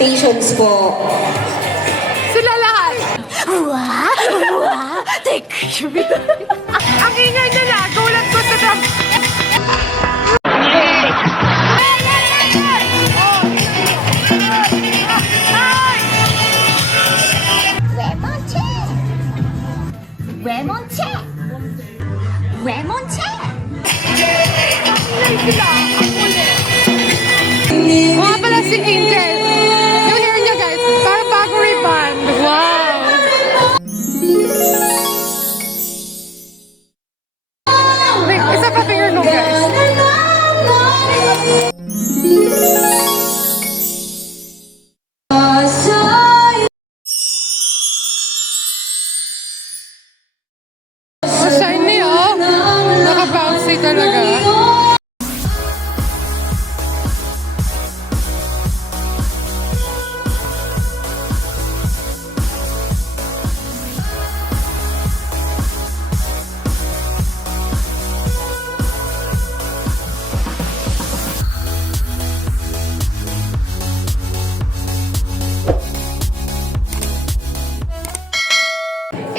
stations po. Sila lahat. Ang ingay nila, gulat ko sa drum. Remonte! Remonte! Ingay sila, ang ulit. Mga pala si Angel. Yung hair niya guys, para bago reband. Wow! Wait, isa pa finger ko guys. Ang shiny oh. Naka-bouncy talaga.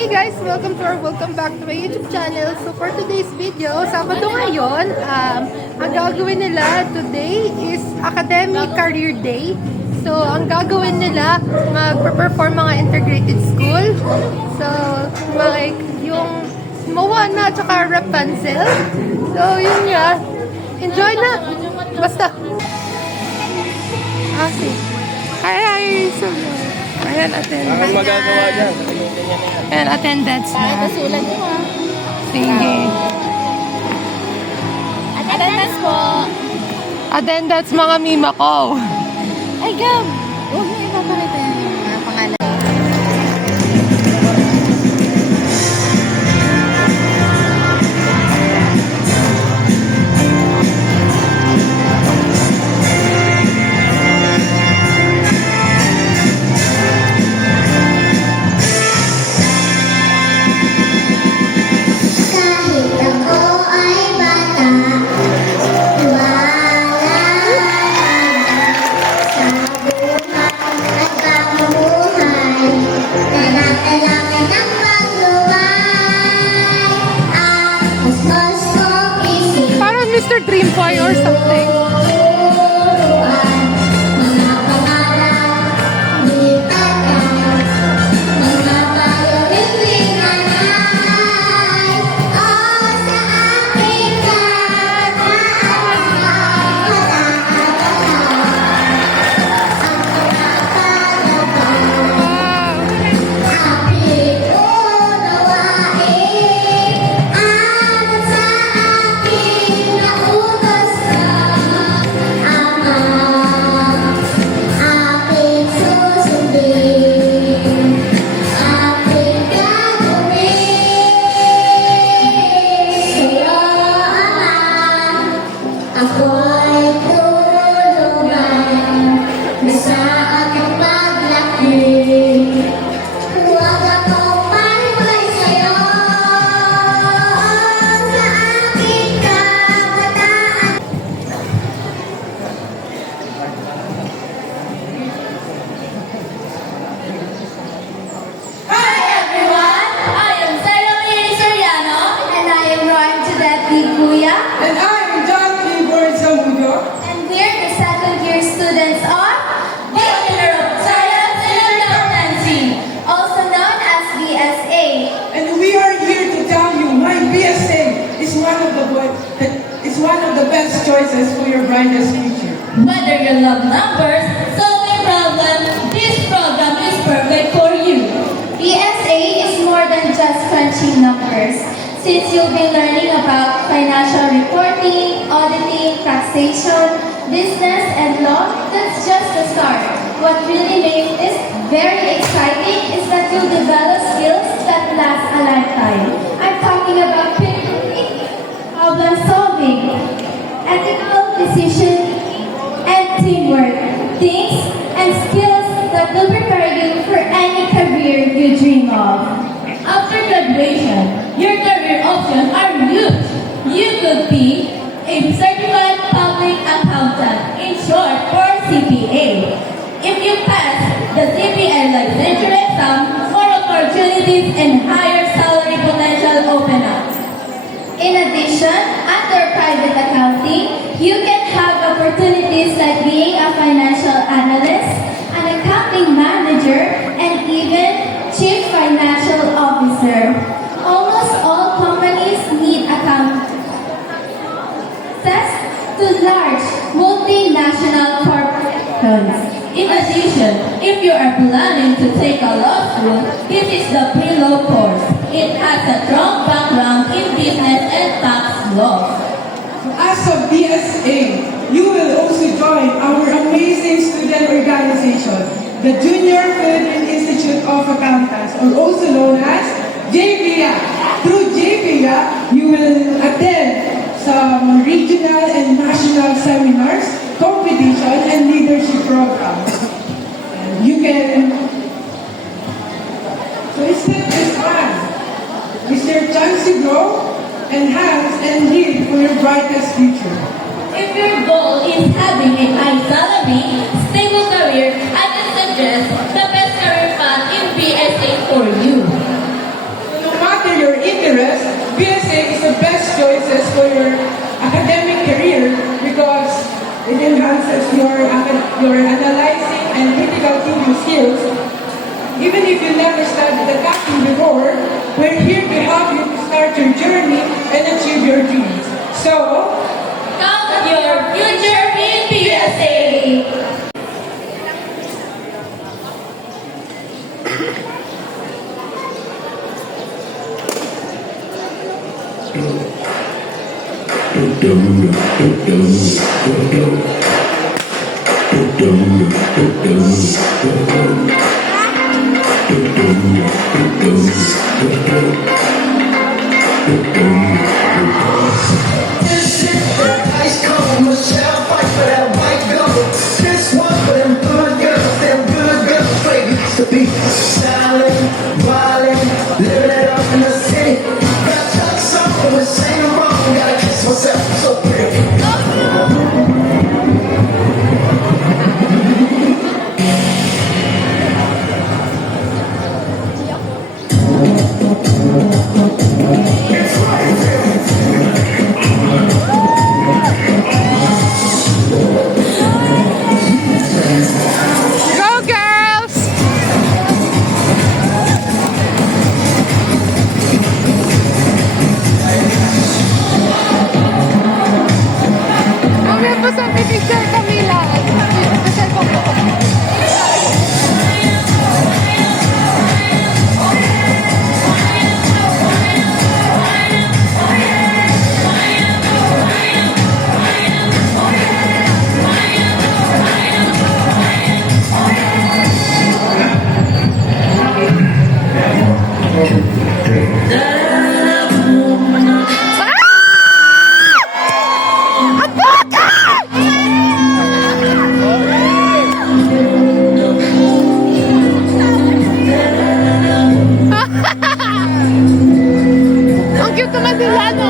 Hey guys! Welcome back to my YouTube channel. So for today's video, Sabado ngayon, ang gagawin nila today is Academic Career Day. So ang gagawin nila, mag-perform mga integrated school. So like yung Moana at saka Rapunzel. So yun nga, enjoy na! Basta! Okay. Hi! So, ayan, attend. Ang magagawa dyan. Ayan, attendance na. Basulan mo ha. Sige. Attendance po. Attendance mga mima ko. Ay, Gab! Huwag mo ipapakita yung mga pangalan. Parang Mr. Dreamboy or something. And I'm John Keyboard Zamudio. And we're the second year students of Bachelor of Science in Accountancy, also known as BSA. And we are here to tell you why BSA is one of the best choices for your brightest future. Whether you love numbers, solving problems, this program is perfect for you. BSA is more than just crunching numbers. Since you'll be learning about financial reporting, auditing, taxation, business, and law, that's just the start. What really makes this very exciting is that you'll develop skills that last a lifetime. I'm talking about critical thinking, problem solving, ethical decision, and teamwork. Things and skills that will prepare you for any career you dream of. After graduation, your career options are huge. You could be a certified public accountant, in short, or CPA. If you pass the CPA licensure exam, more opportunities and higher salary potential open up. In addition, under private accounting, you can have opportunities like being a financial analyst, an accounting manager, and even chief financial officer. Almost all companies need accountants to large multinational corporations. In addition, if you are planning to take a law school, this is the pre-law course. It has a strong background in business and tax law. As a BSA, you will also join our amazing student organization, the Junior Philippine Institute of Accountants, or also known as JPIA. Through JPIA, you will attend some regional and national seminars, competition, and leadership programs. You can... So it's not just fun. It's your chance to grow, enhance, and lead for your brightest future. If your goal is having a high salary, stable career, I can suggest the best career path in BSA for you. No matter your interest, BSA is the best choices for your academic career because it enhances your analyzing and critical thinking skills. Even if you never studied accounting before, we're here to help you to start your journey and achieve your dreams. So, Count your future in BSA! This shit that ice cold, Michelle fight for that white gold. This one for them good girls, baby. To be styling, wildin', living it up in the city. Got that song with same wrong, gotta kiss myself, so pretty. Go girls! Mamaya po sa picture Camila. Sa cellphone ko. Ang cute naman nila, no?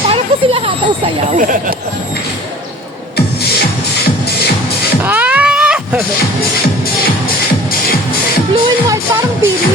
Parang po sila hatang sayaw. Ah! Blue and white, parang pili.